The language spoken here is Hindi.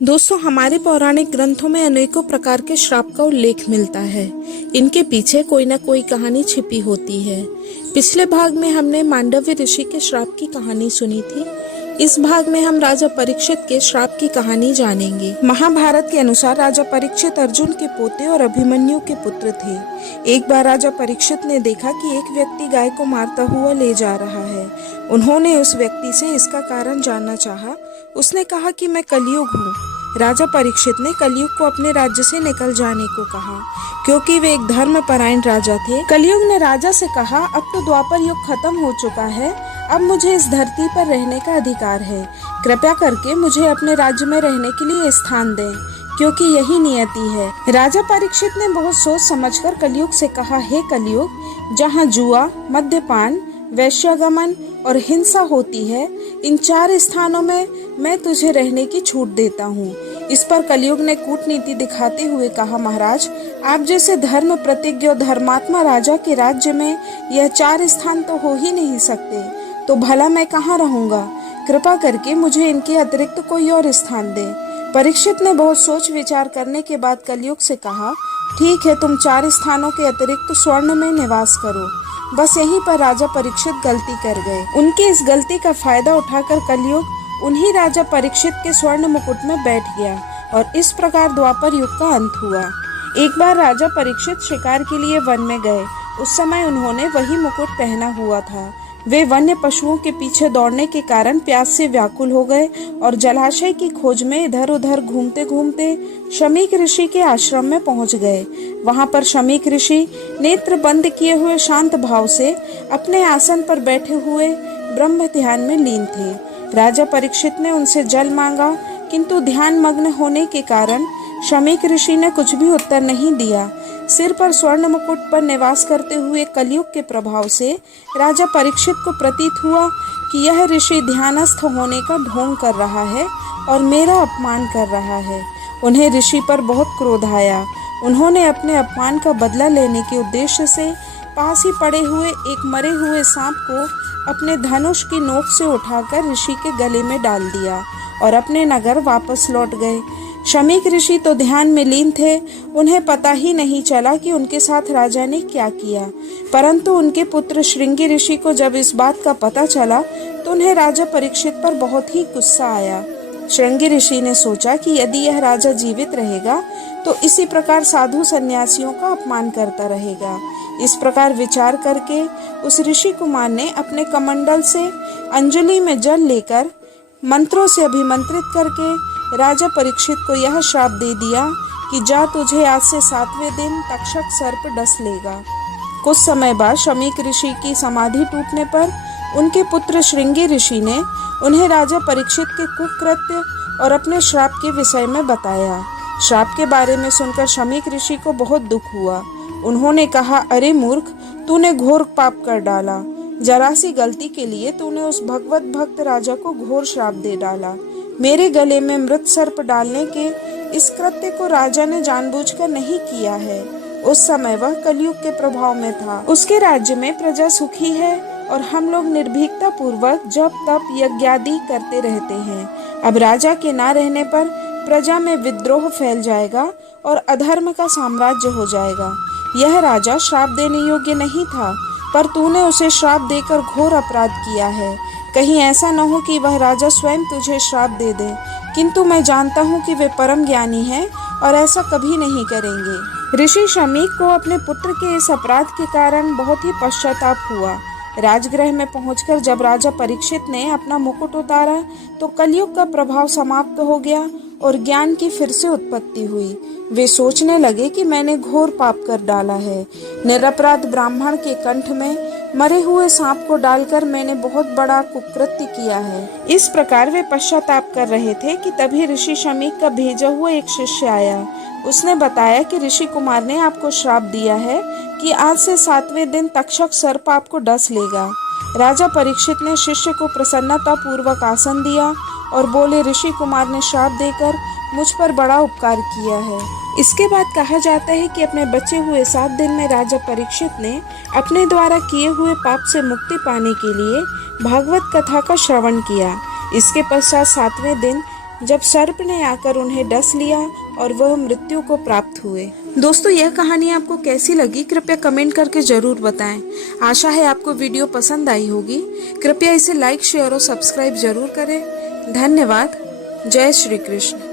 दोस्तों, हमारे पौराणिक ग्रंथों में अनेकों प्रकार के श्राप का उल्लेख मिलता है। इनके पीछे कोई न कोई कहानी छिपी होती है। पिछले भाग में हमने मांडव्य ऋषि के श्राप की कहानी सुनी थी। इस भाग में हम राजा परीक्षित के श्राप की कहानी जानेंगे। महाभारत के अनुसार राजा परीक्षित अर्जुन के पोते और अभिमन्यु के पुत्र थे। एक बार राजा परीक्षित ने देखा कि एक व्यक्ति गाय को मारता हुआ ले जा रहा है। उन्होंने उस व्यक्ति से इसका कारण जानना चाहा। उसने कहा कि मैं कलयुग हूँ। राजा परीक्षित ने कलयुग को अपने राज्य से निकल जाने को कहा, क्योंकि वे एक धर्मपरायण राजा थे। कलयुग ने राजा से कहा, अब तो द्वापर युग खत्म हो चुका है, अब मुझे इस धरती पर रहने का अधिकार है। कृपया करके मुझे अपने राज्य में रहने के लिए स्थान दें, क्योंकि यही नियति है। राजा परीक्षित ने बहुत सोच समझकर कलयुग से कहा, हे कलयुग, जहाँ जुआ, मद्यपान, वैश्यागमन और हिंसा होती है, इन 4 स्थानों में मैं तुझे रहने की छूट देता हूँ। इस पर कलयुग ने कूटनीति दिखाते हुए कहा, महाराज, आप जैसे धर्म प्रतिज्ञ और धर्मात्मा राजा के राज्य में यह 4 स्थान तो हो ही नहीं सकते, तो भला मैं कहाँ रहूंगा? कृपा करके मुझे इनके अतिरिक्त कोई और स्थान दे। परीक्षित ने बहुत सोच विचार करने के बाद कलयुग से कहा, ठीक है, तुम 4 स्थानों के अतिरिक्त स्वर्ण में निवास करो। बस यहीं पर राजा परीक्षित गलती कर गए। उनकी इस गलती का फायदा उठाकर कलयुग उन्हीं राजा परीक्षित के स्वर्ण मुकुट में बैठ गया और इस प्रकार द्वापर युग का अंत हुआ। एक बार राजा परीक्षित शिकार के लिए वन में गए। उस समय उन्होंने वही मुकुट पहना हुआ था। वे वन्य पशुओं के पीछे दौड़ने के कारण प्यास से व्याकुल हो गए और जलाशय की खोज में इधर उधर घूमते घूमते शमीक ऋषि के आश्रम में पहुंच गए। वहां पर शमीक ऋषि नेत्र बंद किए हुए शांत भाव से अपने आसन पर बैठे हुए ब्रह्म ध्यान में लीन थे। राजा परीक्षित ने उनसे जल मांगा, किंतु ध्यान मग्न होने के कारण शमीक ऋषि ने कुछ भी उत्तर नहीं दिया। सिर पर स्वर्ण मुकुट पर निवास करते हुए कलयुग के प्रभाव से राजा परीक्षित को प्रतीत हुआ कि यह ऋषि ध्यानस्थ होने का ढोंग कर रहा है और मेरा अपमान कर रहा है। उन्हें ऋषि पर बहुत क्रोध आया। उन्होंने अपने अपमान का बदला लेने के उद्देश्य से पास ही पड़े हुए एक मरे हुए सांप को अपने धनुष की नोक से उठाकर ऋषि के गले में डाल दिया और अपने नगर वापस लौट गए। शमीक ऋषि तो ध्यान में लीन थे। उन्हें पता ही नहीं चला कि उनके साथ राजा ने क्या किया। परंतु उनके पुत्र श्रृंगी ऋषि को जब इस बात का पता चला तो उन्हें राजा परीक्षित पर बहुत ही गुस्सा आया। श्रृंगी ऋषि ने सोचा कि यदि यह राजा जीवित रहेगा तो इसी प्रकार साधु सन्यासियों का अपमान करता रहेगा। इस प्रकार विचार करके उस ऋषि कुमार ने अपने कमंडल से अंजलि में जल लेकर मंत्रों से अभिमंत्रित करके राजा परीक्षित को यह श्राप दे दिया कि जा, तुझे आज से 7वें दिन तक्षक सर्प डस लेगा। कुछ समय बाद शमीक ऋषि की समाधि टूटने पर उनके पुत्र श्रृंगी ऋषि ने उन्हें राजा परीक्षित के कुकृत्य और अपने श्राप के विषय में बताया। श्राप के बारे में सुनकर शमीक ऋषि को बहुत दुख हुआ। उन्होंने कहा, अरे मूर्ख, तूने घोर पाप कर डाला। जरा सी गलती के लिए तूने उस भगवत भक्त राजा को घोर श्राप दे डाला। मेरे गले में मृत सर्प डालने के इस कृत्य को राजा ने जानबूझकर नहीं किया है। उस समय वह कलयुग के प्रभाव में था। उसके राज्य में प्रजा सुखी है और हम लोग निर्भीकता पूर्वक जप तप यज्ञादि करते रहते हैं। अब राजा के ना रहने पर प्रजा में विद्रोह फैल जाएगा और अधर्म का साम्राज्य हो जाएगा। यह राजा श्राप देने योग्य नहीं था, पर तूने उसे श्राप देकर घोर अपराध किया है। कहीं ऐसा न हो कि वह राजा स्वयं तुझे श्राप दे दे, किंतु मैं जानता हूँ कि वे परम ज्ञानी हैं और ऐसा कभी नहीं करेंगे। ऋषि शमीक को अपने पुत्र के इस अपराध के कारण बहुत ही पश्चाताप हुआ। राजगृह में पहुंचकर जब राजा परीक्षित ने अपना मुकुट उतारा तो कलयुग का प्रभाव समाप्त हो गया और ज्ञान की फिर से उत्पत्ति हुई। वे सोचने लगे कि मैंने घोर पाप कर डाला है। निरपराध ब्राह्मण के कंठ में मरे हुए सांप को डालकर मैंने बहुत बड़ा कुकृत्य किया है। इस प्रकार वे पश्चाताप कर रहे थे कि तभी ऋषि शमीक का भेजा हुआ एक शिष्य आया। उसने बताया कि ऋषि कुमार ने आपको श्राप दिया है कि आज से 7वें दिन तक्षक सर्प आपको डस लेगा। राजा परीक्षित ने शिष्य को प्रसन्नता पूर्वक आसन दिया और बोले, ऋषि कुमार ने श्राप देकर मुझ पर बड़ा उपकार किया है। इसके बाद कहा जाता है कि अपने बचे हुए 7 दिन में राजा परीक्षित ने अपने द्वारा किए हुए पाप से मुक्ति पाने के लिए भागवत कथा का श्रवण किया। इसके पश्चात 7वें दिन जब सर्प ने आकर उन्हें डस लिया और वह मृत्यु को प्राप्त हुए। दोस्तों, यह कहानी आपको कैसी लगी कृपया कमेंट करके ज़रूर बताएं। आशा है आपको वीडियो पसंद आई होगी। कृपया इसे लाइक, शेयर और सब्सक्राइब जरूर करें। धन्यवाद। जय श्री कृष्ण।